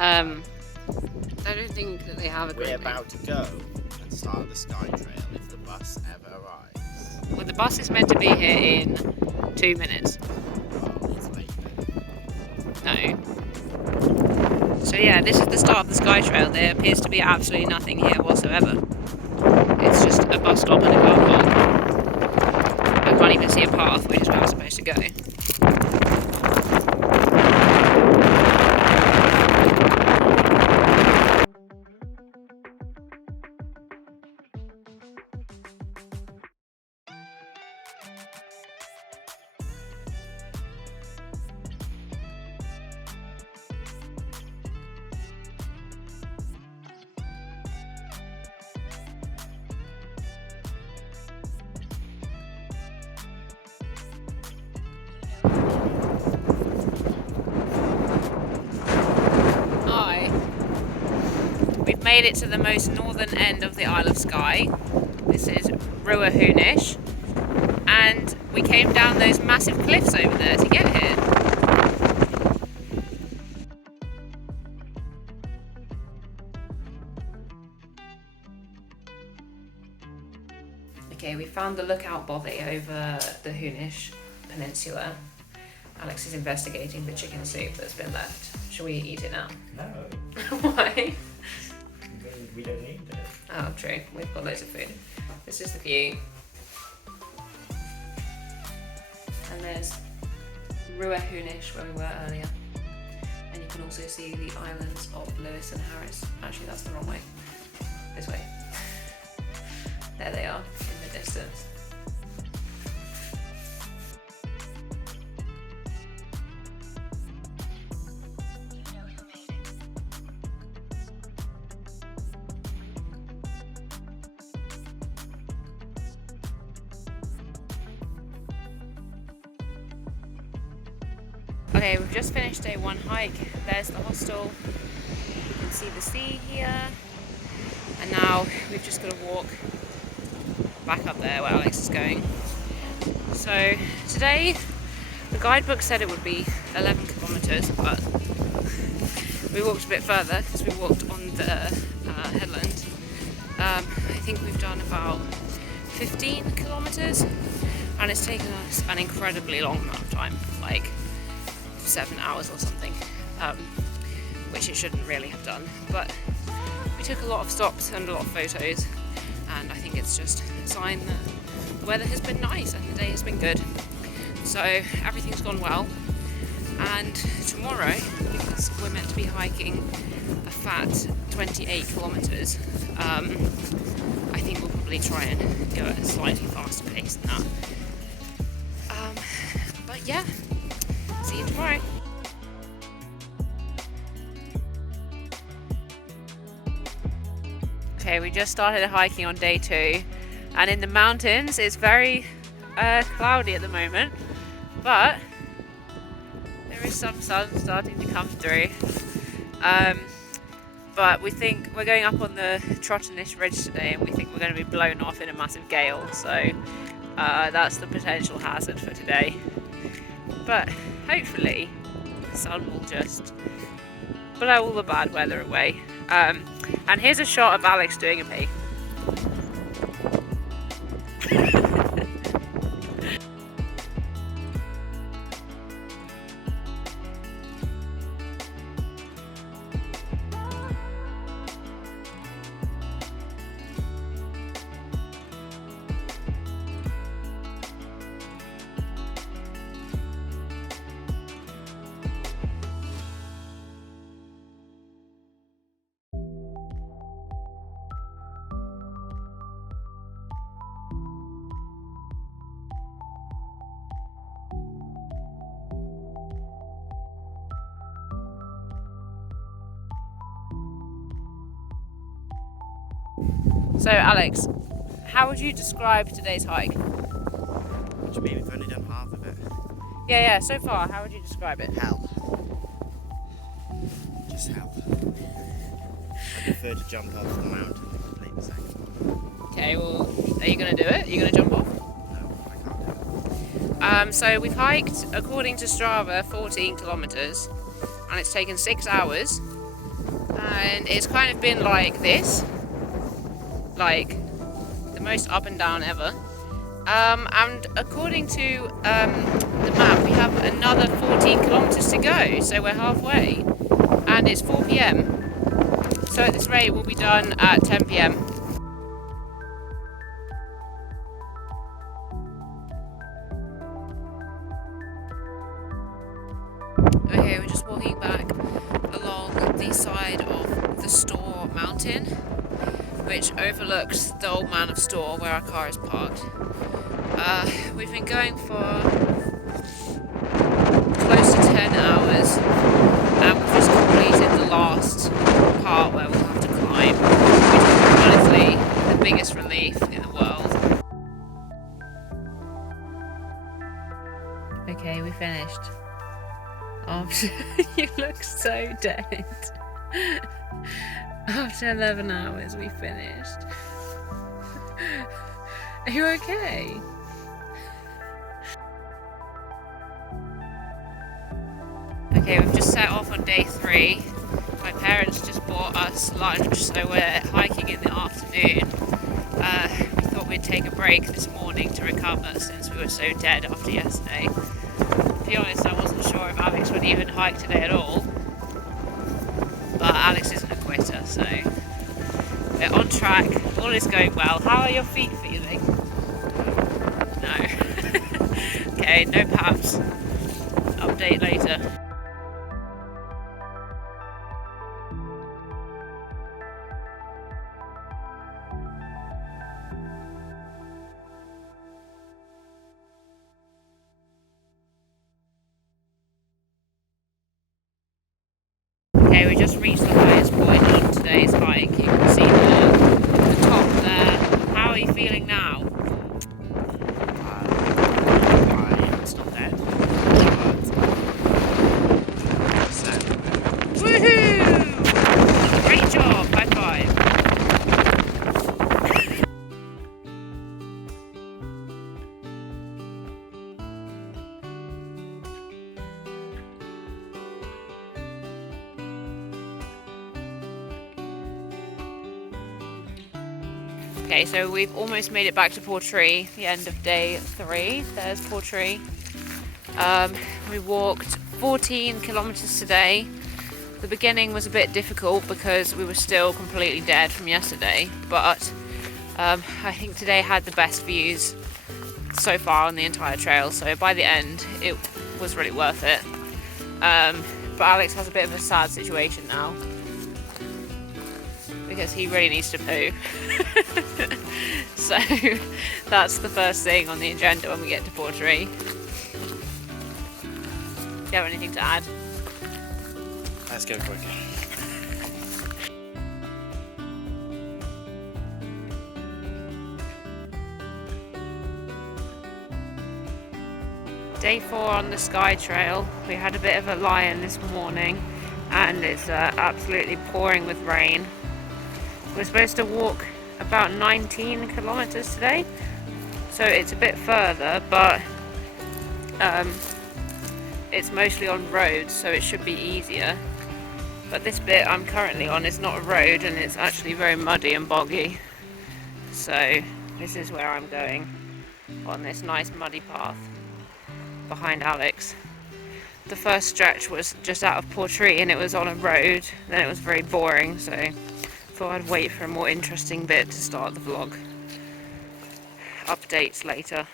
I don't think that they have a We're great name. about to go and start the Skye Trail if the bus ever arrives. Well, the bus is meant to be here in 2 minutes. Well, it's late then. No. So yeah, this is the start of the Skye Trail. There appears to be absolutely nothing here whatsoever. It's just a bus stop and a car park. I can't even see a path, which is where I'm supposed to go. We've made it to the most northern end of the Isle of Skye. This is Ruahunish, and we came down those massive cliffs over there to get here. Okay, we found the lookout bothy over the Hoonish Peninsula. Alex is investigating the chicken soup that's been left. Shall we eat it now? No. Why? We don't need it. Oh, true. We've got loads of food. This is the view. And there's Ruahunish, where we were earlier. And you can also see the islands of Lewis and Harris. Actually, that's the wrong way. This way. There they are in the distance. Okay, we've just finished day one hike. There's the hostel. You can see the sea here. And now we've just got to walk back up there where Alex is going. So today, the guidebook said it would be 11 kilometres, but we walked a bit further because we walked on the headland. I think we've done about 15 kilometres, and it's taken us an incredibly long amount of time, like 7 hours or something, which it shouldn't really have done, but we took a lot of stops and a lot of photos, and I think it's just a sign that the weather has been nice and the day has been good. So everything's gone well, and tomorrow, because we're meant to be hiking a fat 28 kilometres, I think we'll probably try and go at a slightly faster pace than that. But yeah, see you tomorrow. Okay, we just started hiking on day 2, and in the mountains it's very cloudy at the moment, but there is some sun starting to come through. But we think we're going up on the Trottenish Ridge today, and we think we're going to be blown off in a massive gale, so that's the potential hazard for today. But hopefully the sun will just blow all the bad weather away. And here's a shot of Alex doing a pee. So Alex, how would you describe today's hike? What do you mean? We've only done half of it. Yeah, so far, how would you describe it? Hell. Just hell. I prefer to jump off the mountain than complete the second one. Okay, well, are you going to do it? Are you going to jump off? No, I can't do it. So we've hiked, according to Strava, 14 kilometres, and it's taken 6 hours. And it's kind of been like this, like the most up and down ever. And according to the map, we have another 14 kilometers to go, so we're halfway, and it's 4 p.m. So at this rate, we'll be done at 10 p.m. Okay, we're just walking back along the side of the Store Mountain, which overlooks the Old Man of Store where our car is parked. We've been going for close to 10 hours, and we've just completed the last part where we'll have to climb, which is honestly the biggest relief in the world. Okay, we finished. After you look so dead. After 11 hours, we finished. Are you okay? Okay, we've just set off on day 3. My parents just bought us lunch, so we're hiking in the afternoon. We thought we'd take a break this morning to recover since we were so dead after yesterday. To be honest, I wasn't sure if Alex would even hike today at all. But Alex isn't a quitter, so we're on track. All is going well. How are your feet feeling? No. Okay, no paps. Update later. Okay, we just reached the highest point on today's hike. You can see the top there. How are you feeling now? I'm still dead. Woohoo! Great job! High five! Okay, so we've almost made it back to Portree, the end of day 3. There's Portree. We walked 14 kilometers today. The beginning was a bit difficult because we were still completely dead from yesterday, but I think today had the best views so far on the entire trail, so by the end it was really worth it. But Alex has a bit of a sad situation now because he really needs to poo. So that's the first thing on the agenda when we get to Portree. Do you have anything to add? Let's go quick. Day 4 on the Skye trail. We had a bit of a lie-in this morning and it's absolutely pouring with rain. We're supposed to walk about 19 kilometers today, so it's a bit further, but it's mostly on roads, so it should be easier. But this bit I'm currently on is not a road and it's actually very muddy and boggy. So this is where I'm going, on this nice muddy path behind Alex. The first stretch was just out of Portree and it was on a road, then it was very boring, so thought I'd wait for a more interesting bit to start the vlog. Updates later.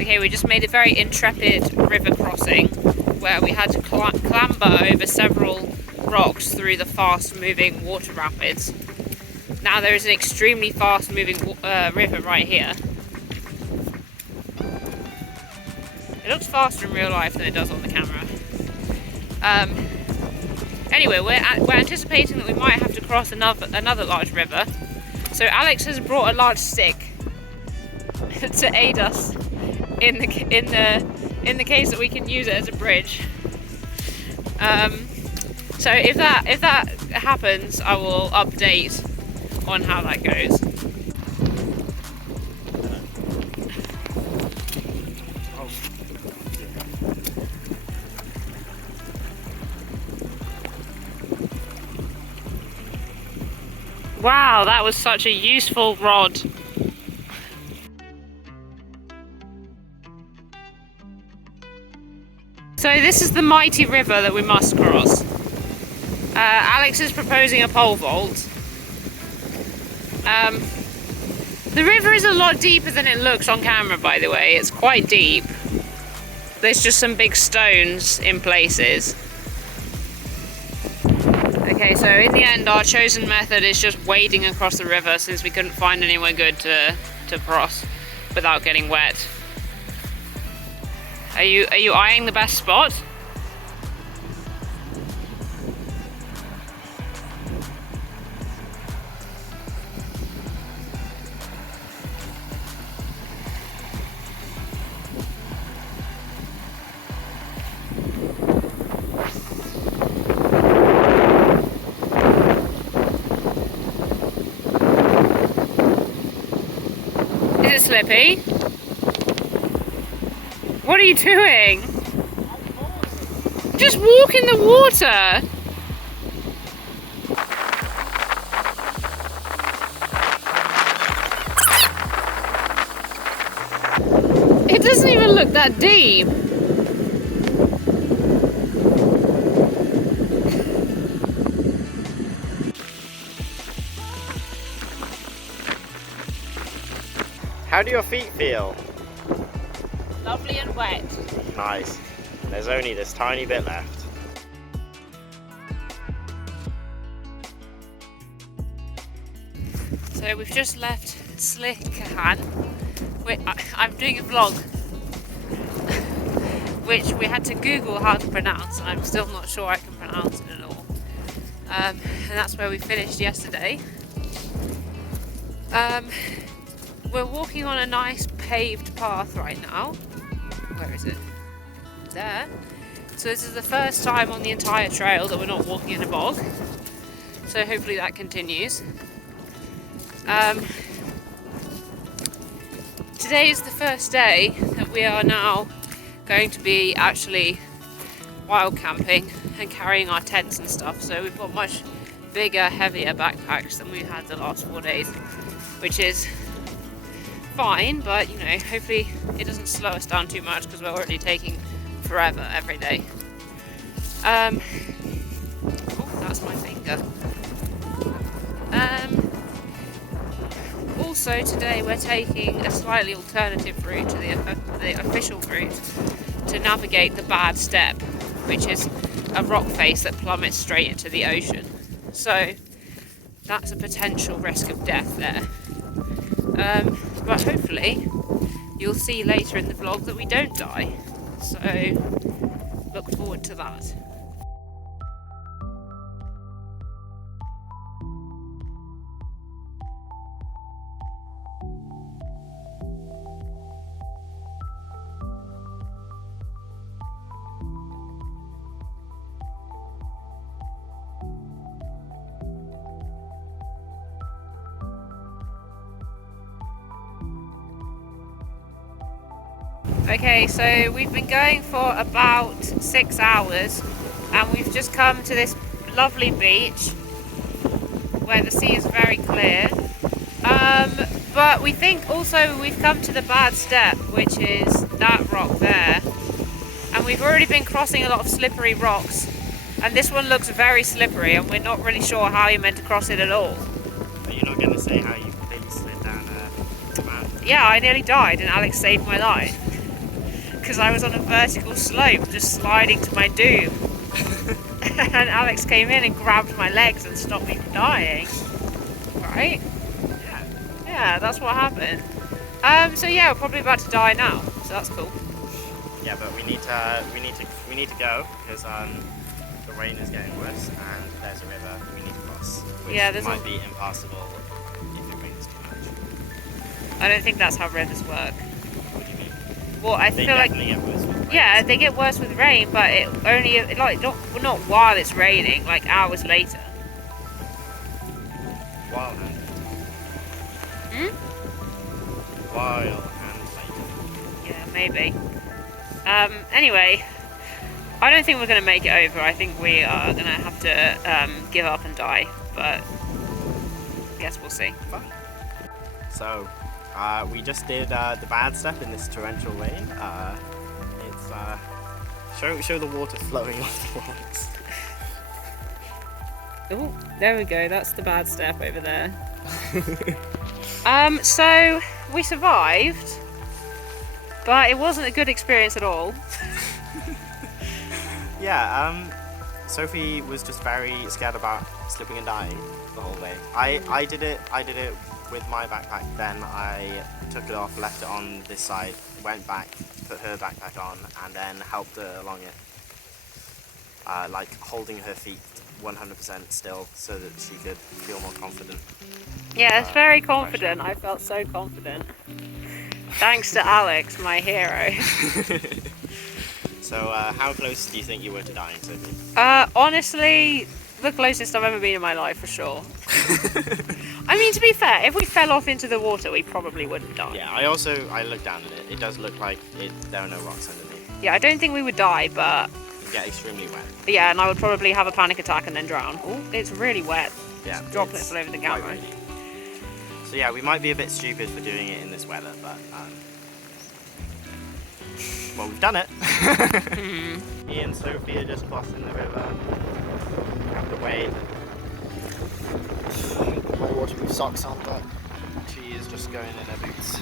Okay, we just made a very intrepid river crossing where we had to clamber over several rocks through the fast-moving water rapids. Now there is an extremely fast-moving river right here. It looks faster in real life than it does on the camera. Anyway, we're anticipating that we might have to cross another large river. So Alex has brought a large stick to aid us in the case that we can use it as a bridge. So if that happens, I will update on how that goes. Wow, that was such a useful rod. So this is the mighty river that we must cross. Alex is proposing a pole vault. The river is a lot deeper than it looks on camera, by the way. It's quite deep. There's just some big stones in places. Okay, so in the end our chosen method is just wading across the river since we couldn't find anywhere good to cross without getting wet. Are you eyeing the best spot? Is it slippy? What are you doing? Just walk in the water. It doesn't even look that deep. How do your feet feel? Lovely and wet. Nice. There's only this tiny bit left. So we've just left Skye. I'm doing a vlog, which we had to Google how to pronounce, and I'm still not sure I can pronounce it at all. And that's where we finished yesterday. We're walking on a nice paved path right now. Where is it? There. So this is the first time on the entire trail that we're not walking in a bog. So hopefully that continues. Today is the first day that we are now going to be actually wild camping and carrying our tents and stuff. So we've got much bigger, heavier backpacks than we've had the last 4 days, which is fine, but you know, hopefully it doesn't slow us down too much because we're already taking forever every day. Oh, that's my finger. Also today we're taking a slightly alternative route to the official route to navigate the bad step, which is a rock face that plummets straight into the ocean. So that's a potential risk of death there. But hopefully you'll see later in the vlog that we don't die. So look forward to that. Okay, so we've been going for about 6 hours and we've just come to this lovely beach where the sea is very clear. But we think also we've come to the bad step, which is that rock there. And we've already been crossing a lot of slippery rocks, and this one looks very slippery and we're not really sure how you're meant to cross it at all. Are you not going to say how you completely slid down the mountain? Yeah, I nearly died and Alex saved my life. Because I was on a vertical slope, just sliding to my doom. and Alex came in and grabbed my legs and stopped me from dying. Right? Yeah. Yeah, that's what happened. So yeah, we're probably about to die now, so that's cool. Yeah, but we need to go because the rain is getting worse and there's a river we need to cross, which Yeah, there's might be impassable if it rains too much. I don't think that's how rivers work. What do you mean? Well, I They feel like definitely get worse with rain. yeah, they get worse with rain, but it only like not while it's raining, like hours later. While and Hmm? while and later. Yeah, maybe. Anyway, I don't think we're going to make it over. I think we are going to have to give up and die, but I guess we'll see. Fun. So, we just did the bad step in this torrential rain. It's show the water flowing off the rocks. Oh, there we go. That's the bad step over there. So we survived, but it wasn't a good experience at all. Yeah, Sophie was just very scared about slipping and dying the whole way. I did it with my backpack, then I took it off, left it on this side, went back, put her backpack on, and then helped her along it. Like holding her feet 100% still so that she could feel more confident. Yeah, it's very confident. I felt so confident. Thanks to Alex, my hero. So, how close do you think you were to dying, Sophie? Honestly, the closest I've ever been in my life, for sure. I mean, to be fair, if we fell off into the water, we probably wouldn't die. Yeah, I looked down at it. It does look like there are no rocks underneath. Yeah, I don't think we would die, but You get extremely wet. yeah, and I would probably have a panic attack and then drown. Oh, it's really wet. Yeah, Droplets it's all over the quite camera. rainy. So yeah, we might be a bit stupid for doing it in this weather, but well, we've done it. Me and Sophie are just crossing the river. Have to wade. My waterproof socks on, but she is just going in her boots.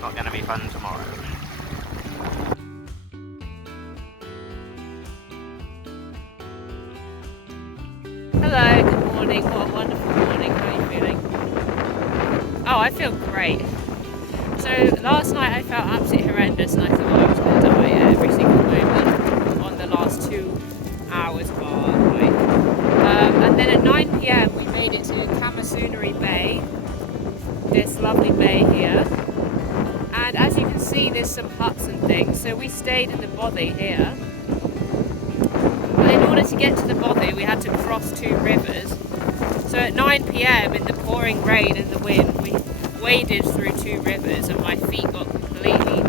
Not going to be fun tomorrow. Hello, good morning. What a wonderful morning. How are you feeling? Oh, I feel great. So last night I felt absolutely horrendous and I thought I was going to die every single moment on the last 2 hours of our hike. And then at 9 PM we made it to Kamasunari Bay, this lovely bay here. And as you can see, there's some huts and things. So we stayed in the bothy here. But in order to get to the bothy, we had to cross 2 rivers. So at 9 PM in the pouring rain and the wind, we waded through 2 rivers and my feet got completely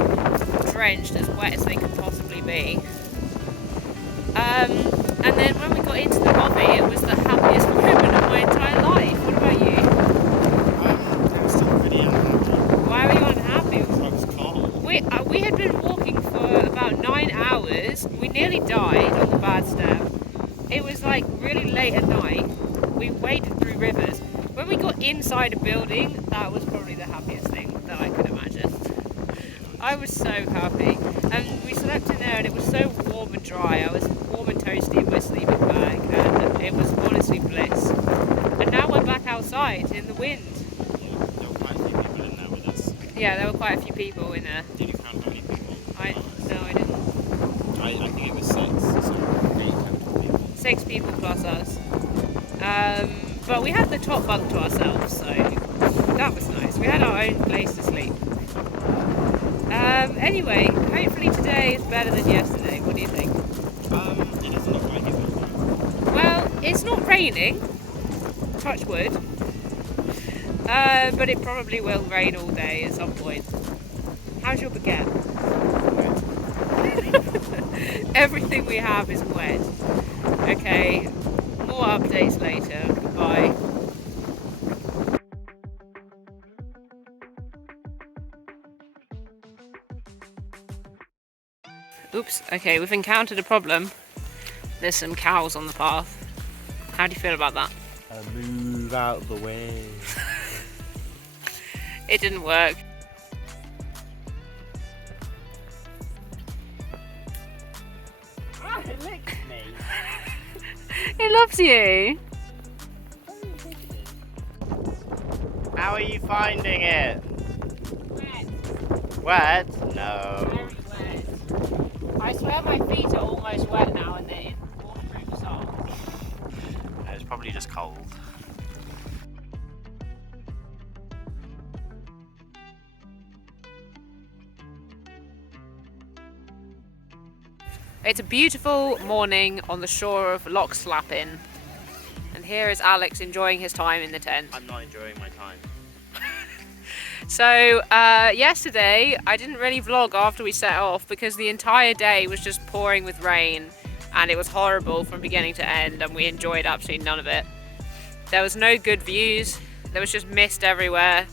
drenched, as wet as they could possibly be. And then when we got into the bothy, it was the happiest moment of my entire life. What about you? I'm still pretty unhappy. Why were you unhappy? I was cold. We had been walking for about 9 hours. We nearly died on the bad step. It was like really late at night. We waded through rivers. When we got inside a building, that was probably the happiest thing that I could imagine. I was so happy. And we slept in there and it was so warm and dry. I was warm and toasty in my sleeping bag and it was honestly bliss. And now we're back outside in the wind. Yeah, there were quite a few people in there with us. Yeah, there were quite a few people in there. Did you count how many people? No, I didn't. I think it was 6, so 8 total people. 6 people plus us. But we had the top bunk to ourselves, so that was nice. We had our own place to sleep. Anyway, hopefully today is better than yesterday. What do you think? It doesn't look like it will. Well, it's not raining. Touch wood. But it probably will rain all day at some point. How's your baguette? Everything we have is wet. Okay, more updates later. Goodbye. Oops, okay, we've encountered a problem. There's some cows on the path. How do you feel about that? Move out of the way. It didn't work. Ah, it licked me. He loves you. How are you finding it? Wet. Wet? No. Very wet. I swear my feet are almost wet now and they're in waterproof socks. It's probably just cold. It's a beautiful morning on the shore of Loch Slappin. And here is Alex enjoying his time in the tent. I'm not enjoying my time. So yesterday I didn't really vlog after we set off because the entire day was just pouring with rain and it was horrible from beginning to end and we enjoyed absolutely none of it. There was no good views, there was just mist everywhere.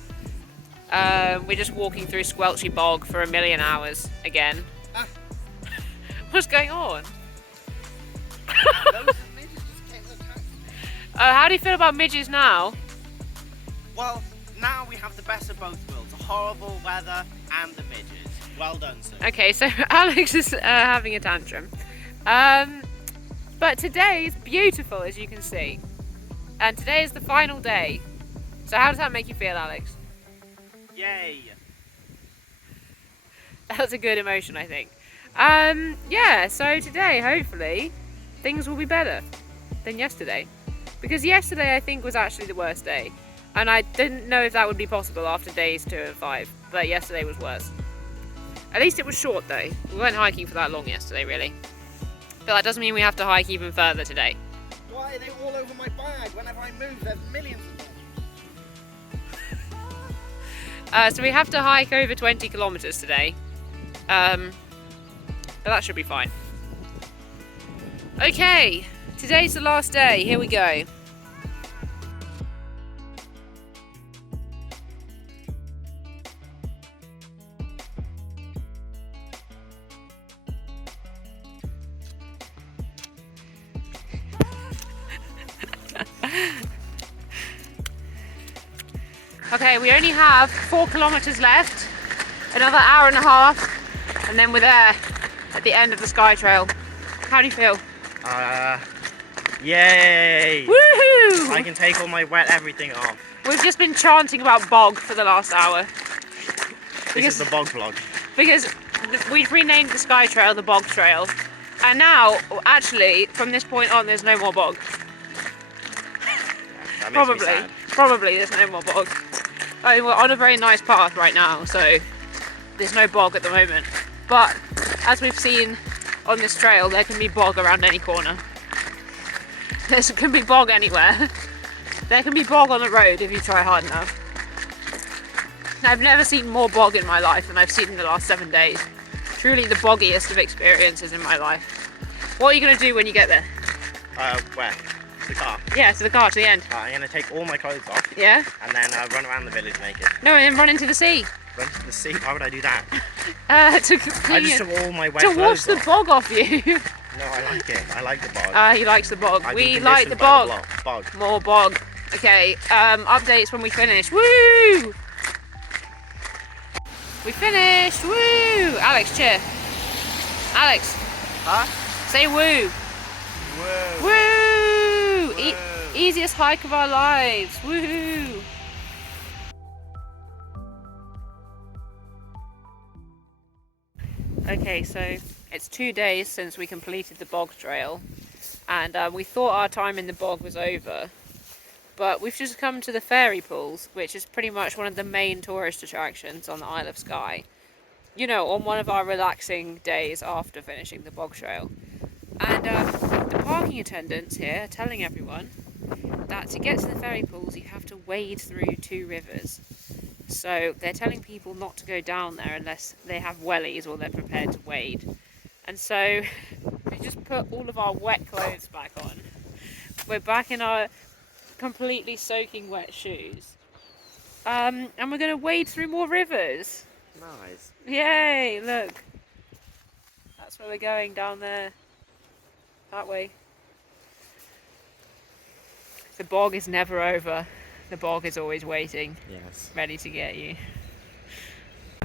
We're just walking through squelchy bog for a million hours again. What's going on? How do you feel about midges now? Well, now we have the best of both worlds. The horrible weather and the midges. Well done, sir. Okay, so Alex is having a tantrum. But today is beautiful, as you can see. And today is the final day. So how does that make you feel, Alex? Yay! That's a good emotion, I think. Yeah, so today, hopefully, things will be better than yesterday. Because yesterday, I think, was actually the worst day. And I didn't know if that would be possible after days 2 and 5. But yesterday was worse. At least it was short, though. We weren't hiking for that long yesterday, really. But that doesn't mean we have to hike even further today. Why are they all over my bag? Whenever I move, there's millions of them. So we have to hike over 20 kilometers today. But that should be fine. Okay, today's the last day. Here we go. Okay, we only have 4 kilometers left, another hour and a half, and then we're there at the end of the Skye Trail. How do you feel? Yay! Woohoo! I can take all my wet everything off. We've just been chanting about bog for the last hour. This is the bog vlog. Because we've renamed the Skye Trail the Bog Trail. And now, actually, from this point on, there's no more bog. That makes me sad. Probably there's no more bog. I mean, we're on a very nice path right now, so there's no bog at the moment. But as we've seen on this trail, there can be bog around any corner. There can be bog anywhere. There can be bog on the road if you try hard enough. I've never seen more bog in my life than I've seen in the last 7 days. Truly the boggiest of experiences in my life. What are you going to do when you get there? Where? The car. Yeah, to the car, to the end. I'm going to take all my clothes off. Yeah? And then run around the village naked. No, and then run into the sea. Run to the sea? Why would I do that? To I clean just it. took all my wet To wash clothes the off. bog off you. No, I like it. I like the bog. He likes the bog. I've We been like the conditioned bog. by bog. More bog. Okay, updates when we finish. Woo! We finished! Woo! Alex, cheer. Alex, Huh? say woo. Whoa. Woo! Woo. Easiest hike of our lives. Woo! Okay, so it's 2 days since we completed the bog trail, and we thought our time in the bog was over, but we've just come to the fairy pools, which is pretty much one of the main tourist attractions on the Isle of Skye. You know, on one of our relaxing days after finishing the bog trail. And the parking attendants here are telling everyone that to get to the fairy pools you have to wade through 2 rivers. So they're telling people not to go down there unless they have wellies or they're prepared to wade. And so we just put all of our wet clothes back on. We're back in our completely soaking wet shoes. And we're going to wade through more rivers. Nice. Yay, look. That's where we're going, down there. That way. The bog is never over. The bog is always waiting, Yes. ready to get you.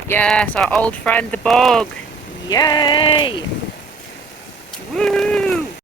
Yes, our old friend the bog. Yay! Woo!